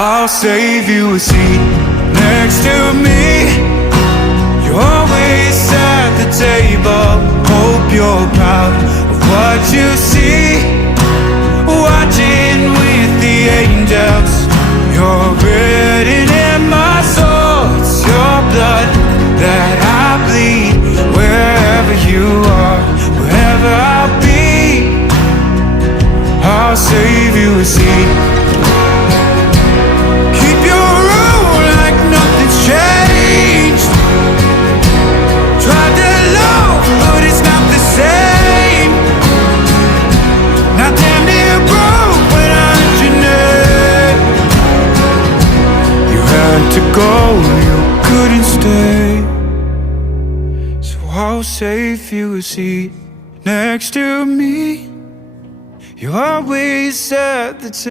I'll save you a seat next to me. You're always at the table. Hope you're proud of what you see. Watching with the angels. You're written in my soul. It's your blood that I bleed. Wherever you are, wherever I'll be, I'll save you a seat. Keep your room like nothing's changed. Tried to love, but it's not the same. Now damn near broke when I heard your name. You had to go, you couldn't stay. So I'll save you a seat next to me. You're always at the table.